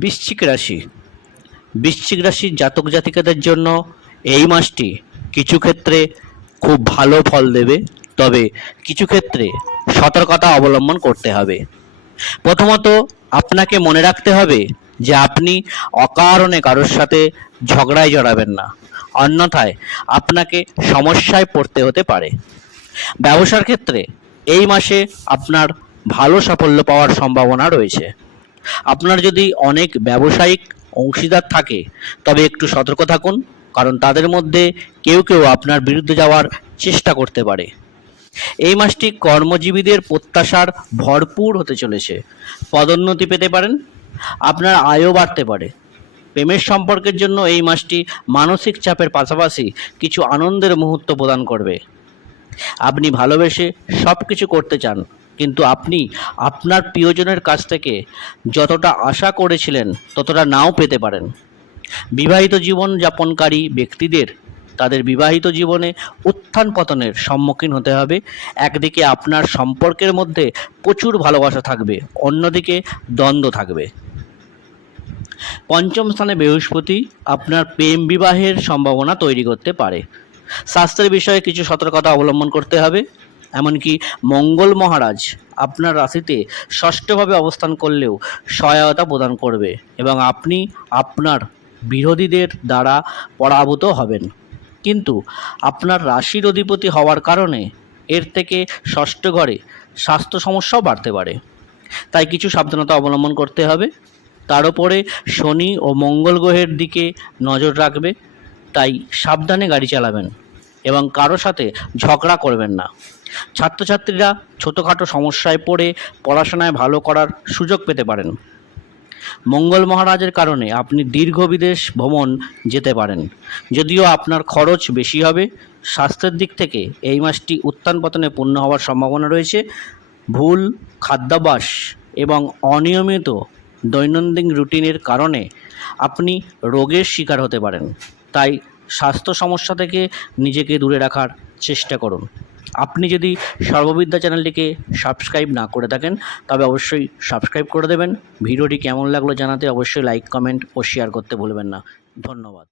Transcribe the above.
বৃশ্চিক রাশি। বৃশ্চিক রাশির জাতক জাতিকাদের জন্য এই মাসটি কিছু ক্ষেত্রে খুব ভালো ফল দেবে। তবে কিছু ক্ষেত্রে সতর্কতা অবলম্বন করতে হবে। প্রথমত আপনাকে মনে রাখতে হবে যে আপনি অকারণে কারোর সাথে ঝগড়ায় জড়াবেন না। অন্যথায় আপনাকে সমস্যায় পড়তে হতে পারে। ব্যবসার ক্ষেত্রে এই মাসে আপনার ভালো সাফল্য পাওয়ার সম্ভাবনা রয়েছে। আপনার যদি অনেক ব্যবসায়িক অংশীদার থাকে, তবে একটু সতর্ক থাকুন, কারণ তাদের মধ্যে কেউ কেউ আপনার বিরুদ্ধে যাওয়ার চেষ্টা করতে পারে। এই মাসটি কর্মজীবীদের প্রত্যাশার ভরপুর হতে চলেছে। পদোন্নতি পেতে পারেন, আপনার আয়ও বাড়তে পারে। প্রেমের সম্পর্কের জন্য এই মাসটি মানসিক চাপের পাশাপাশি কিছু আনন্দের মুহূর্ত প্রদান করবে। আপনি ভালোবেসে সব কিছু করতে চান কিন্তু আপনি আপনার প্রিয়জনের কাছ থেকে যতটা আশা করেছিলেন, ততটা নাও পেতে পারেন। বিবাহিত জীবন যাপনকারী ব্যক্তিদের তাদের বিবাহিত জীবনে উত্থান পতনের সম্মুখীন হতে হবে। একদিকে আপনার সম্পর্কের মধ্যে প্রচুর ভালোবাসা থাকবে, অন্যদিকে দ্বন্দ্ব থাকবে। পঞ্চম স্থানে বৃহস্পতি আপনার প্রেম বিবাহের সম্ভাবনা তৈরি করতে পারে। স্বাস্থ্যের বিষয়ে কিছু সতর্কতা অবলম্বন করতে হবে। এমনকি মঙ্গল মহারাজ আপনার রাশিতে ষষ্ঠভাবে অবস্থান করলেও সহায়তা প্রদান করবে এবং আপনি আপনার বিরোধীদের দ্বারা পরাভূত হবেন। কিন্তু আপনার রাশির অধিপতি হওয়ার কারণে এর থেকে ষষ্ঠ ঘরে স্বাস্থ্য সমস্যাও বাড়তে পারে। তাই কিছু সাবধানতা অবলম্বন করতে হবে। তার উপরে শনি ও মঙ্গল গ্রহের দিকে নজর রাখবে। তাই সাবধানে গাড়ি চালাবেন এবং কারও সাথে ঝগড়া করবেন না। ছাত্রছাত্রীরা ছোটোখাটো সমস্যায় পড়ে পড়াশোনায় ভালো করার সুযোগ পেতে পারেন। মঙ্গল মহারাজের কারণে আপনি দীর্ঘ বিদেশ ভ্রমণ যেতে পারেন। যদিও আপনার খরচ বেশি হবে, স্বাস্থ্যের দিক থেকে এই মাসটি উত্থান পতনে পূর্ণ হওয়ার সম্ভাবনা রয়েছে। ভুল, খাদ্যাভ্যাস এবং অনিয়মিত দৈনন্দিন রুটিনের কারণে আপনি রোগের শিকার হতে পারেন। তাই স্বাস্থ্য সমস্যা থেকে নিজেকে দূরে রাখার চেষ্টা করুন। আপনি যদি সর্ববিদ্যা চ্যানেলটিকে সাবস্ক্রাইব না করে থাকেন, তবে অবশ্যই সাবস্ক্রাইব করে দেবেন। ভিডিওটি কেমন লাগল জানাতে অবশ্যই লাইক, কমেন্ট ও শেয়ার করতে ভুলবেন না। ধন্যবাদ।